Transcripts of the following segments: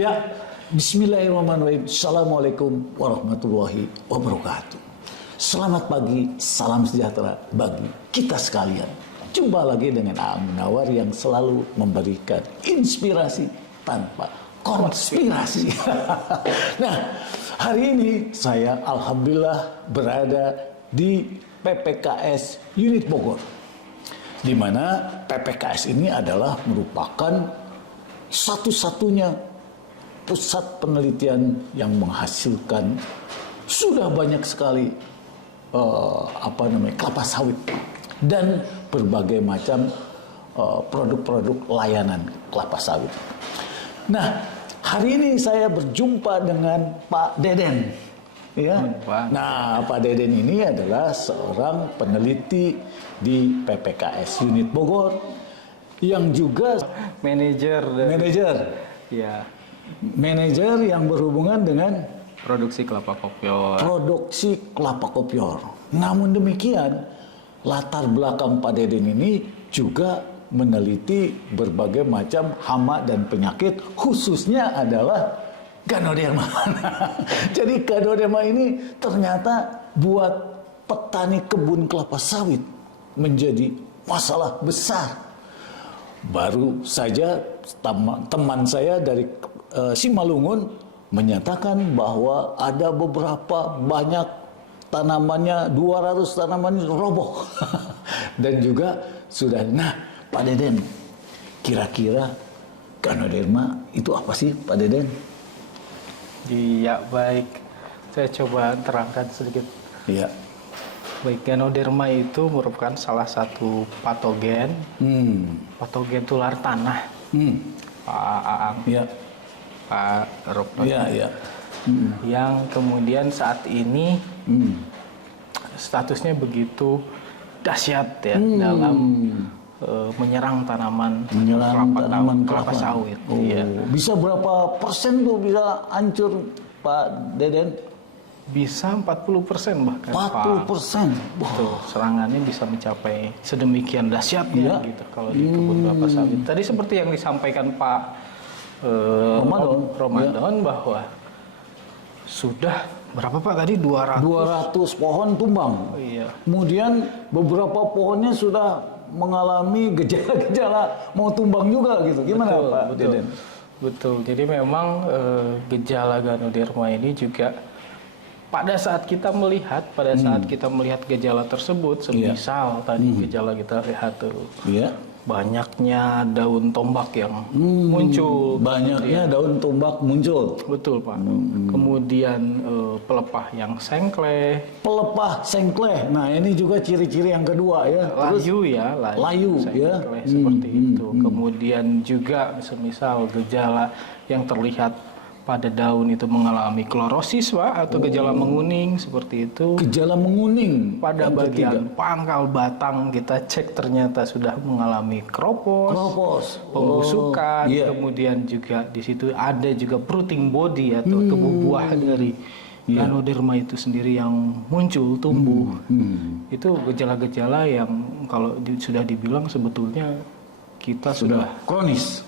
Ya, bismillahirrahmanirrahim. Assalamualaikum warahmatullahi wabarakatuh. Selamat pagi, salam sejahtera bagi kita sekalian. Jumpa lagi dengan Aang Munawar yang selalu memberikan inspirasi tanpa konspirasi. Nah, hari ini saya alhamdulillah berada di PPKS Unit Bogor, di mana PPKS ini adalah merupakan satu-satunya pusat penelitian yang menghasilkan sudah banyak sekali kelapa sawit dan berbagai macam produk-produk layanan kelapa sawit. Nah, hari ini saya berjumpa dengan Pak Deden. Ya. Nah, Pak Deden ini adalah seorang peneliti di PPKS Unit Bogor yang juga manajer yang berhubungan dengan produksi kelapa kopior. Namun demikian, latar belakang Pak Deden ini juga meneliti berbagai macam hama dan penyakit, khususnya adalah Ganoderma. Jadi Ganoderma ini ternyata buat petani kebun kelapa sawit menjadi masalah besar. Baru saja teman saya dari Simalungun menyatakan bahwa ada beberapa banyak tanamannya, 200 tanaman roboh. Dan juga sudah, nah Pak Deden, kira-kira Ganoderma itu apa sih Pak Deden? Iya, baik. Saya coba terangkan sedikit. Iya. Baik, Ganoderma itu merupakan salah satu patogen, patogen tular tanah, Pak Aang, Pak Rokno, yang kemudian saat ini statusnya begitu dahsyat ya dalam menyerang tanaman kelapa sawit. Oh. Iya. Bisa berapa persen tuh bisa hancur Pak Deden? Bisa 40% bahkan. 40%. Betul, serangannya bisa mencapai sedemikian dahsyatnya gitu kalau di kebun kelapa sawit. Tadi seperti yang disampaikan Pak Ramadan bahwa sudah berapa Pak tadi 200 pohon tumbang. Oh, iya. Kemudian beberapa pohonnya sudah mengalami gejala-gejala mau tumbang juga gitu. Gimana Pak Deden? Betul. Jadi memang gejala Ganoderma ini juga pada saat kita melihat gejala tersebut, semisal tadi gejala kita lihat tuh, banyaknya daun tombak yang muncul. Banyaknya daun tombak muncul. Betul Pak. Kemudian pelepah yang sengkleh. Pelepah sengkleh. Nah ini juga ciri-ciri yang kedua ya. Layu ya. Seperti itu. Kemudian juga semisal gejala yang terlihat pada daun itu mengalami klorosis Pak, atau gejala menguning seperti itu. Gejala menguning. Pada bagian pangkal batang kita cek ternyata sudah mengalami kropos. Pembusukan. Kemudian juga di situ ada juga fruiting body atau tubuh buah dari Ganoderma itu sendiri yang muncul, tumbuh. Itu gejala-gejala yang kalau sudah dibilang sebetulnya kita sudah kronis.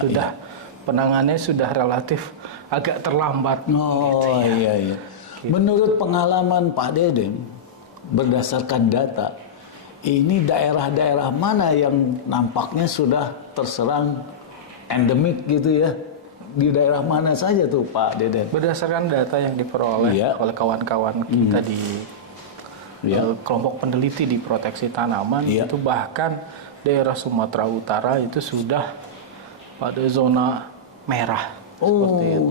Sudah penanganannya sudah relatif agak terlambat. Gitu. Menurut pengalaman Pak Deden, berdasarkan data, ini daerah-daerah mana yang nampaknya sudah terserang endemik gitu ya? Di daerah mana saja tuh Pak Deden? Berdasarkan data yang diperoleh oleh kawan-kawan kita di kelompok peneliti di proteksi tanaman, itu bahkan daerah Sumatera Utara itu sudah pada zona merah.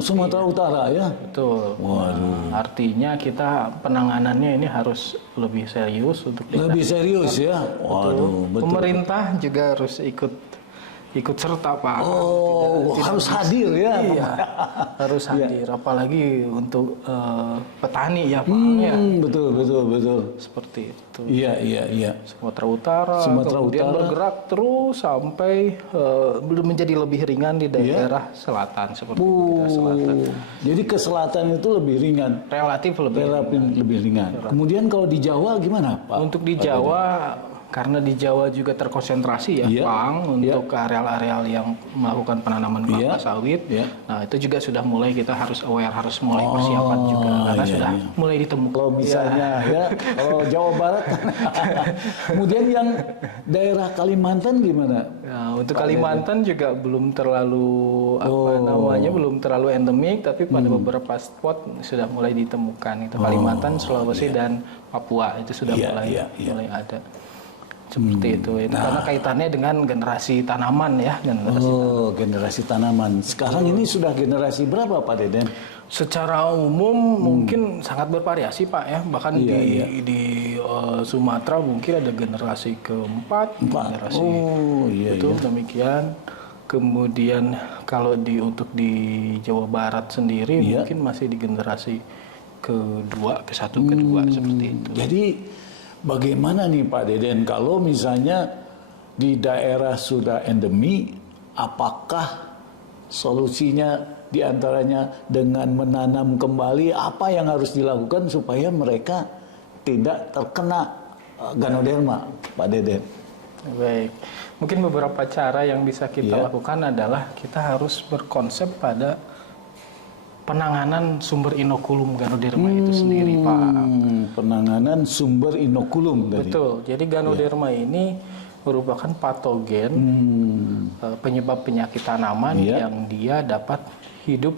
Sumatera Utara ya? Betul. Waduh. Artinya kita penanganannya ini harus lebih serius untuk lebih serius ya. Waduh, betul. Pemerintah juga harus ikut serta Pak. Harus hadir ya. Iya, harus hadir. Apalagi untuk petani ya Pak. Betul. Seperti itu. Iya. Sumatera Utara. Kemudian bergerak terus sampai belum menjadi lebih ringan di daerah selatan seperti daerah selatan. Jadi ke selatan itu lebih ringan. Relatif lebih ringan. Kemudian kalau di Jawa gimana Pak? Untuk di Jawa karena di Jawa juga terkonsentrasi ya, Pang, untuk areal-areal yang melakukan penanaman kelapa sawit. Nah, itu juga sudah mulai kita harus aware, harus mulai persiapan juga karena sudah mulai ditemukan. Kalau misalnya kalau Jawa Barat. Kemudian yang daerah Kalimantan gimana? Nah, untuk Kalimantan juga belum terlalu belum terlalu endemik, tapi pada beberapa spot sudah mulai ditemukan. Itu Kalimantan, Sulawesi dan Papua itu sudah mulai ada. Seperti itu. Karena kaitannya dengan generasi tanaman ya. Generasi tanaman. Sekarang ini sudah generasi berapa Pak Deden? Secara umum mungkin sangat bervariasi Pak ya. Bahkan di Sumatera mungkin ada generasi keempat, generasi itu demikian. Kemudian kalau untuk di Jawa Barat sendiri mungkin masih di generasi kedua, kedua seperti itu. Jadi bagaimana nih Pak Deden kalau misalnya di daerah sudah endemi, apakah solusinya diantaranya dengan menanam kembali, apa yang harus dilakukan supaya mereka tidak terkena Ganoderma, Pak Deden? Baik, mungkin beberapa cara yang bisa kita lakukan adalah kita harus berkonsep pada penanganan sumber inokulum Ganoderma itu sendiri, Pak. Penanganan sumber inokulum tadi. Betul. Jadi Ganoderma ini merupakan patogen penyebab penyakit tanaman yang dia dapat hidup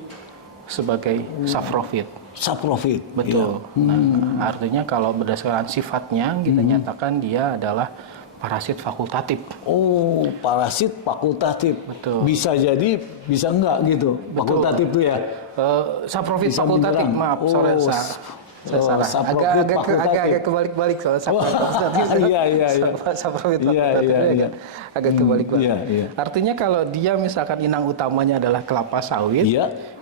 sebagai saprofit. Saprofit. Betul. Nah, artinya kalau berdasarkan sifatnya kita nyatakan dia adalah parasit fakultatif. Oh, parasit fakultatif. Betul. Bisa jadi, bisa enggak gitu. Betul. Fakultatif itu ya. Saprofit fakultatif, maaf, sorry, saya salah. Agak kebalik-balik soal saprofit. Saprofit fakultatif agak kebalik-balik. Artinya kalau dia misalkan inang utamanya adalah kelapa sawit,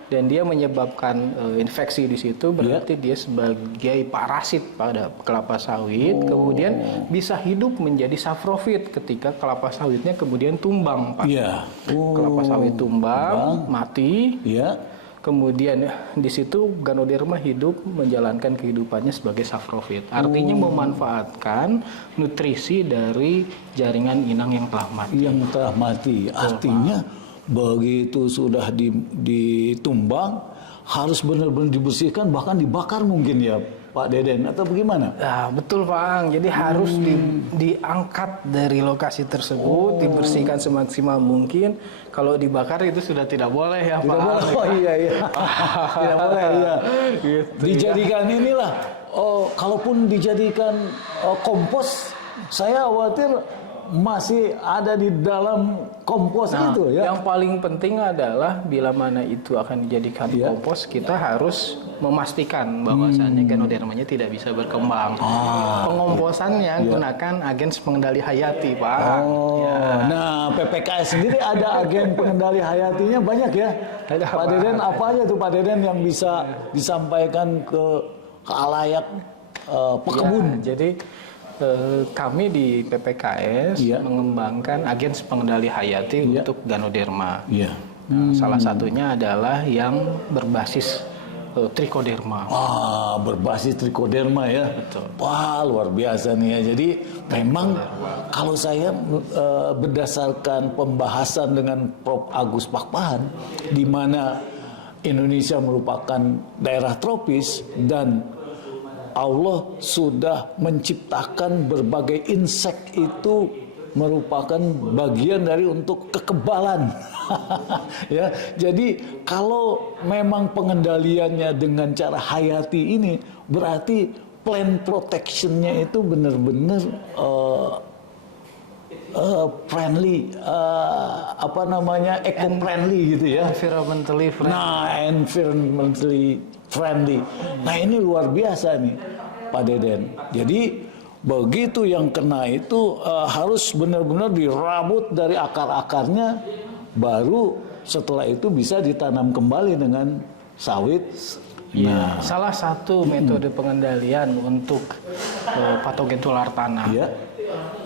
dan dia menyebabkan infeksi di situ, berarti dia sebagai parasit pada kelapa sawit, kemudian bisa hidup menjadi saprofit ketika kelapa sawitnya kemudian tumbang, Pak. Kelapa sawit tumbang, mati. Kemudian di situ Ganoderma hidup menjalankan kehidupannya sebagai saprofit. Artinya memanfaatkan nutrisi dari jaringan inang yang telah mati. Yang telah mati. Artinya begitu sudah ditumbang harus benar-benar dibersihkan, bahkan dibakar mungkin ya Pak Deden, atau bagaimana? Nah, betul Pak, jadi harus diangkat dari lokasi tersebut, dibersihkan semaksimal mungkin. Kalau dibakar itu sudah tidak boleh ya Pak. Tidak boleh, tidak boleh ya. Gitu, dijadikan inilah, kalaupun dijadikan kompos, saya khawatir masih ada di dalam kompos itu ya. Yang paling penting adalah bila mana itu akan dijadikan kompos, kita harus memastikan bahwasannya Ganodermanya tidak bisa berkembang. Pengomposannya gunakan agen pengendali hayati, Pak. Nah, PPKS sendiri ada agen pengendali hayatinya banyak ya. Pak Deden, apa aja tuh Pak Deden yang bisa disampaikan ke khalayak pekebun? Jadi kami di PPKS mengembangkan agen pengendali hayati untuk Ganoderma. Salah satunya adalah yang berbasis Trichoderma. Berbasis Trichoderma ya. Betul. Wah, luar biasa nih ya. Jadi memang kalau saya berdasarkan pembahasan dengan Prof. Agus Pakpahan, di mana Indonesia merupakan daerah tropis dan Allah sudah menciptakan berbagai insek itu merupakan bagian dari untuk kekebalan. Ya, jadi kalau memang pengendaliannya dengan cara hayati ini, berarti plant protection-nya itu benar-benar friendly, eco-friendly gitu ya. Environmentally friendly. Environmentally friendly. Nah, ini luar biasa nih, Pak Deden. Jadi begitu yang kena itu harus benar-benar dirabut dari akar-akarnya, baru setelah itu bisa ditanam kembali dengan sawit. Salah satu metode pengendalian untuk patogen tular tanah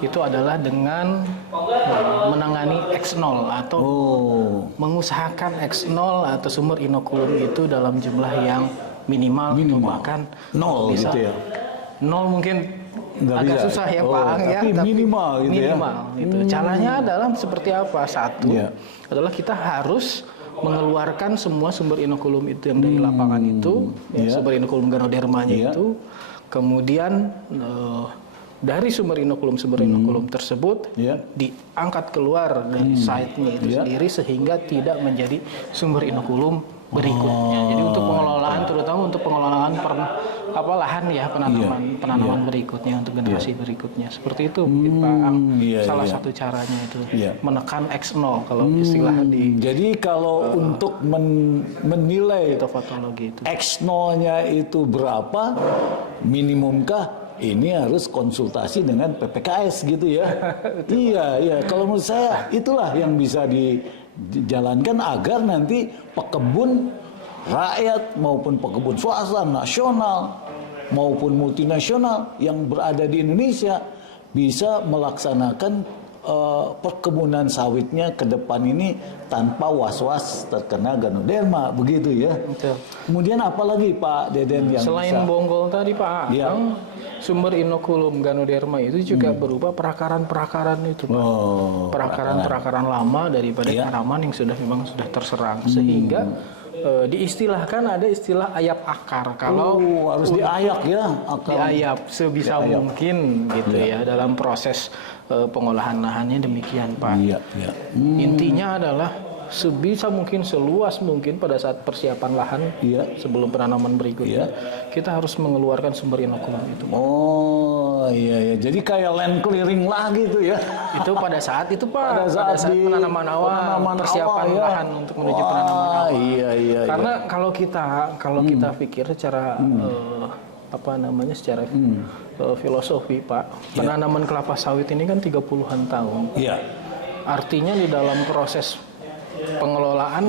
itu adalah dengan menangani X0 atau mengusahakan X0 atau sumber inokulum itu dalam jumlah yang minimal. Atau bahkan nol bisa gitu ya. nol mungkin agak susah ya Pak Ang ya. Tapi minimal gitu ya. Minimal gitu. Caranya adalah seperti apa? Satu adalah kita harus mengeluarkan semua sumber inokulum itu yang dari lapangan itu, sumber inokulum Ganodermanya itu, kemudian dari sumber inokulum tersebut diangkat keluar dari site-nya itu sendiri sehingga tidak menjadi sumber inokulum berikutnya. Jadi untuk pengelolaan, terutama untuk pengelolaan lahan ya, penanaman berikutnya untuk generasi berikutnya. Seperti itu mungkin Pak Ang. Salah satu caranya itu menekan X0 kalau istilah di. Jadi kalau untuk menilai fitopatologi itu X0-nya itu berapa, minimumkah ini harus konsultasi dengan PPKS gitu ya. Iya. Kalau menurut saya itulah yang bisa dijalankan agar nanti pekebun rakyat maupun pekebun swasta nasional maupun multinasional yang berada di Indonesia bisa melaksanakan perkebunan sawitnya ke depan ini tanpa was-was terkena Ganoderma, begitu ya. Betul. Kemudian apalagi Pak Deden yang selain bisa? bonggol tadi Pak Ang, sumber inokulum Ganoderma itu juga berupa perakaran-perakaran itu Pak. Perakaran-perakaran lama daripada tanaman yang memang sudah terserang sehingga diistilahkan ada istilah ayap akar. Kalau harus diayak ya, diayap sebisa mungkin gitu ya dalam proses pengolahan lahannya demikian Pak. Intinya adalah sebisa mungkin, seluas mungkin pada saat persiapan lahan sebelum penanaman berikutnya kita harus mengeluarkan sumber inokulum itu. Jadi kayak land clearing lah gitu ya. Itu pada saat itu Pak, pada saat penanaman awal, persiapan lahan untuk menuju penanaman awal. Karena kalau kita pikir secara secara filosofi Pak, penanaman kelapa sawit ini kan 30-an tahun. Artinya di dalam proses pengelolaan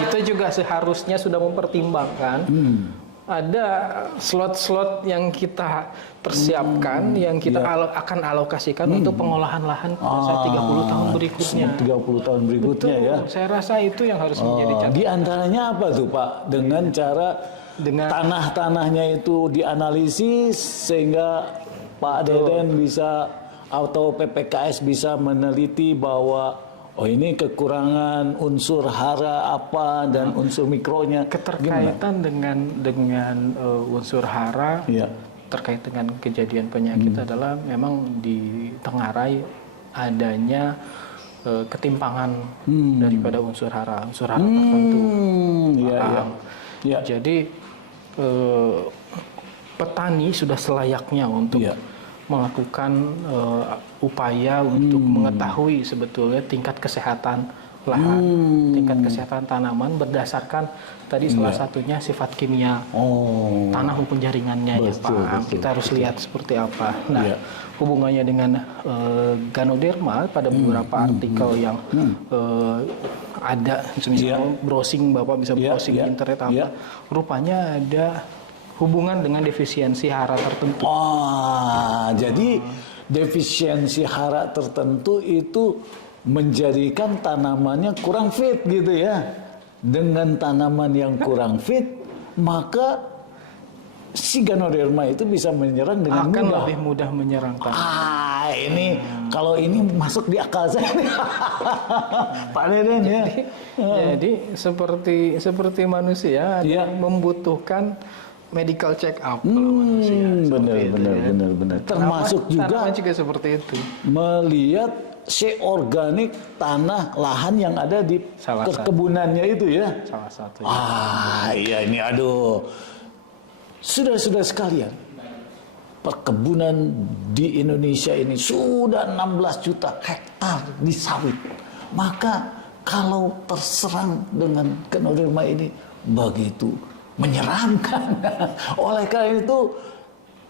kita juga seharusnya sudah mempertimbangkan ada slot-slot yang kita persiapkan yang kita akan alokasikan untuk pengolahan lahan pada saat 30 tahun berikutnya. 30 tahun berikutnya. Betul, ya. Saya rasa itu yang harus menjadi catatan. Di antaranya apa tuh Pak? Dengan cara tanah-tanahnya itu dianalisis sehingga Pak Deden bisa atau PPKS bisa meneliti bahwa ini kekurangan unsur hara apa dan unsur mikronya. Keterkaitan dengan unsur hara terkait dengan kejadian penyakit adalah memang ditengarai adanya ketimpangan daripada unsur hara tertentu. Jadi petani sudah selayaknya untuk melakukan upaya untuk mengetahui sebetulnya tingkat kesehatan lahan, tingkat kesehatan tanaman berdasarkan tadi salah satunya sifat kimia tanah maupun jaringannya Pak. Kita harus lihat seperti apa. Nah, hubungannya dengan Ganoderma pada beberapa artikel yang ada, misalnya browsing Bapak bisa browsing di internet rupanya ada hubungan dengan defisiensi hara tertentu. Jadi defisiensi hara tertentu itu menjadikan tanamannya kurang fit gitu ya. Dengan tanaman yang kurang fit, maka si Ganoderma itu bisa menyerang dengan akan lebih mudah menyerang tanaman. Ini kalau ini masuk di akal saya. Pak Deden ya. Jadi seperti manusia membutuhkan medical check up kalau manusia. Benar. Termasuk tanaman juga seperti itu. Melihat organik tanah lahan yang ada di perkebunannya itu ya. Salah satu. Ini Sudah sekalian. Perkebunan di Indonesia ini sudah 16 juta hektar di sawit. Maka kalau terserang dengan Ganoderma ini begitu menyeramkan. Oleh karena itu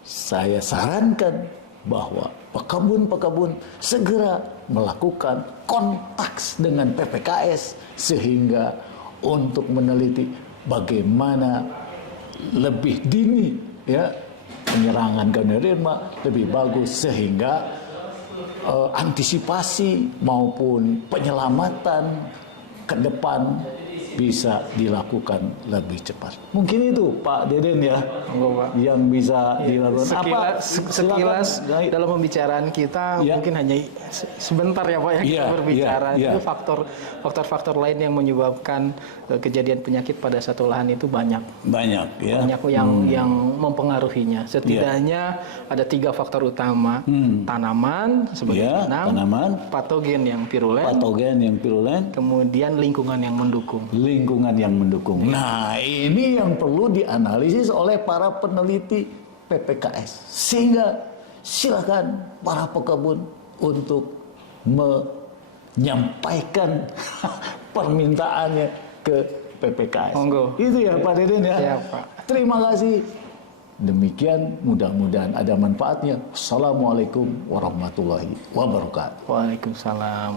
saya sarankan bahwa pekebun-pekebun segera melakukan kontak dengan PPKS sehingga untuk meneliti bagaimana lebih dini penyerangan Ganoderma lebih bagus sehingga antisipasi maupun penyelamatan ke depan bisa dilakukan lebih cepat. Mungkin itu Pak Deden ya, Monggo, Pak. yang bisa dilakukan. Sekilas dalam pembicaraan kita mungkin hanya sebentar ya Pak ya kita berbicara. Itu faktor-faktor lain yang menyebabkan kejadian penyakit pada satu lahan itu banyak ya. Banyak yang mempengaruhinya. Setidaknya ada 3 faktor utama. Tanaman sebagai tanaman, patogen yang virulen, kemudian lingkungan yang mendukung. Nah, ini yang perlu dianalisis oleh para peneliti PPKS. Sehingga silakan para pekebun untuk menyampaikan permintaannya ke PPKS. Monggo. Itu ya Pak Deden ya. Siap, Pak. Terima kasih. Demikian, mudah-mudahan ada manfaatnya. Assalamualaikum warahmatullahi wabarakatuh. Waalaikumsalam.